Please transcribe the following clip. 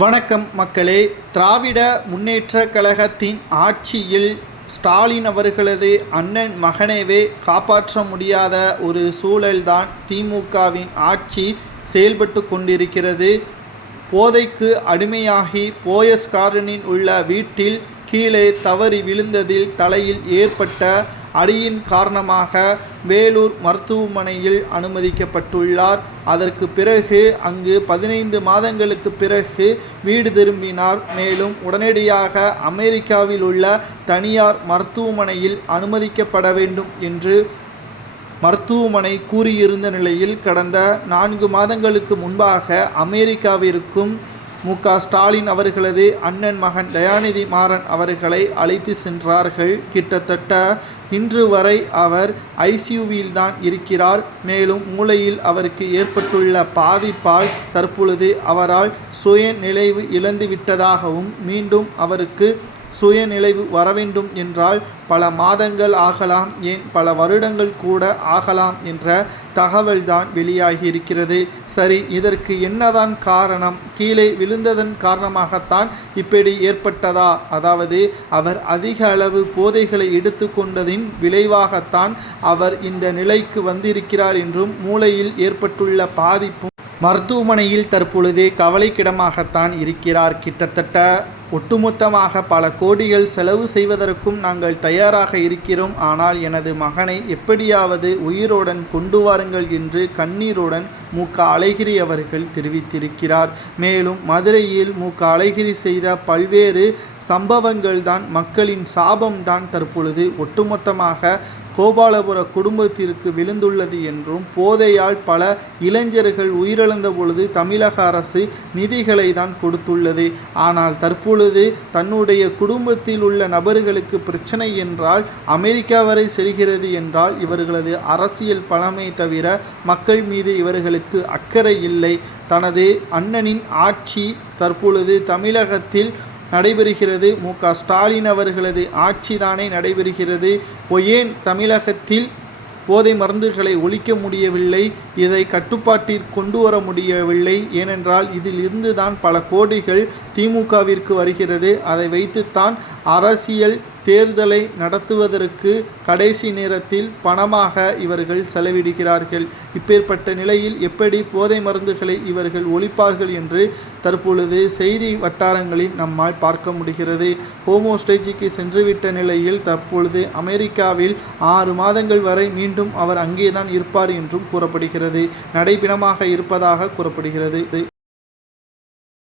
வணக்கம் மக்களே. திராவிட முன்னேற்ற கழகத்தின் ஆட்சியில் ஸ்டாலின் அவர்களது அண்ணன் மகனைவே காப்பாற்ற முடியாத ஒரு சூழல்தான் திமுகவின் ஆட்சி செயல்பட்டு கொண்டிருக்கிறது. போதைக்கு அடிமையாகி போயஸ் காரனின் உள்ள வீட்டில் கீழே தவறி விழுந்ததில் தலையில் ஏற்பட்ட அடியின் காரணமாக வேலூர் மருத்துவமனையில் அனுமதிக்கப்பட்டுள்ளார். அதற்கு பிறகு அங்கு பதினைந்து மாதங்களுக்கு பிறகு வீடு திரும்பினார். மேலும் உடனடியாக அமெரிக்காவில் உள்ள தனியார் மருத்துவமனையில் அனுமதிக்கப்பட வேண்டும் என்று மருத்துவமனை கூறியிருந்த நிலையில் கடந்த நான்கு மாதங்களுக்கு முன்பாக அமெரிக்காவிற்கும் மு. க. ஸ்டாலின் அவர்களது அண்ணன் மகன் தயாநிதி மாறன் அவர்களை அழைத்து சென்றார்கள். கிட்டத்தட்ட இன்று வரை அவர் ஐசியூவில் தான் இருக்கிறார். மேலும் மூளையில் அவருக்கு ஏற்பட்டுள்ள பாதிப்பால் தற்பொழுது அவரால் சுயநினைவு இழந்து விட்டதாகவும் மீண்டும் அவருக்கு சுயநிலைவு வர வேண்டும் என்றால் பல மாதங்கள் ஆகலாம் ஏன் பல வருடங்கள் கூட ஆகலாம் என்ற தகவல்தான் வெளியாகி இருக்கிறது சரி இதற்கு என்னதான் காரணம்? கீழே விழுந்ததன் காரணமாகத்தான் இப்படி ஏற்பட்டதா? அதாவது அவர் அதிக அளவு போதைகளை எடுத்துக்கொண்டதின் விளைவாகத்தான் அவர் இந்த நிலைக்கு வந்திருக்கிறார் என்றும் மூளையில் ஏற்பட்டுள்ள பாதிப்பும் மருத்துவமனையில் தற்பொழுது கவலைக்கிடமாகத்தான் இருக்கிறார். கிட்டத்தட்ட ஒட்டுமொத்தமாக பல கோடிகள் செலவு செய்வதற்கும் நாங்கள் தயாராக இருக்கிறோம். ஆனால் எனது மகனை எப்படியாவது உயிரோடன் கொண்டு வாருங்கள் என்று கண்ணீருடன் மு. க. அழகிரி அவர்கள் தெரிவித்திருக்கிறார். மேலும் மதுரையில் மு. க. அழகிரி செய்த பல்வேறு சம்பவங்கள் தான் மக்களின் சாபம்தான் தற்பொழுது ஒட்டுமொத்தமாக கோபாலபுர குடும்பத்திற்கு விழுந்துள்ளது என்றும் போதையால் பல இளைஞர்கள் உயிரிழந்த பொழுது தமிழக அரசு நிதிகளை தான் கொடுத்துள்ளது. ஆனால் தற்பொழுது தன்னுடைய குடும்பத்தில் உள்ள நபர்களுக்கு பிரச்சனை என்றால் அமெரிக்கா வரை செல்கிறது என்றால் இவர்களது அரசியல் பழமை தவிர மக்கள் மீது இவர்களுக்கு அக்கறை இல்லை. தனது அண்ணனின் ஆட்சி தற்பொழுது தமிழகத்தில் நடைபெறுகிறது. மு. க. ஸ்டாலின் அவர்களது ஆட்சிதானே நடைபெறுகிறது. ஏன் தமிழகத்தில் போதை மருந்துகளை ஒழிக்க முடியவில்லை? இதை கட்டுப்பாட்டிற்கு கொண்டு வர முடியவில்லை. ஏனென்றால் இதில் இருந்துதான் பல கோடிகள் திமுகவிற்கு வருகிறது. அதை வைத்துத்தான் அரசியல் தேர்தலை நடத்துவதற்கு கடைசி நேரத்தில் பணமாக இவர்கள் செலவிடுகிறார்கள். இப்பேற்பட்ட நிலையில் எப்படி போதை மருந்துகளை இவர்கள் ஒழிப்பார்கள் என்று தற்பொழுது செய்தி வட்டாரங்களில் நம்மால் பார்க்க முடிகிறது. ஹோமோ ஸ்டேஜிக்கு சென்றுவிட்ட நிலையில் தற்பொழுது அமெரிக்காவில் ஆறு மாதங்கள் வரை மீண்டும் அவர் அங்கேதான் இருப்பார் என்றும் கூறப்படுகிறது. நடைபிணமாக இருப்பதாக கூறப்படுகிறது.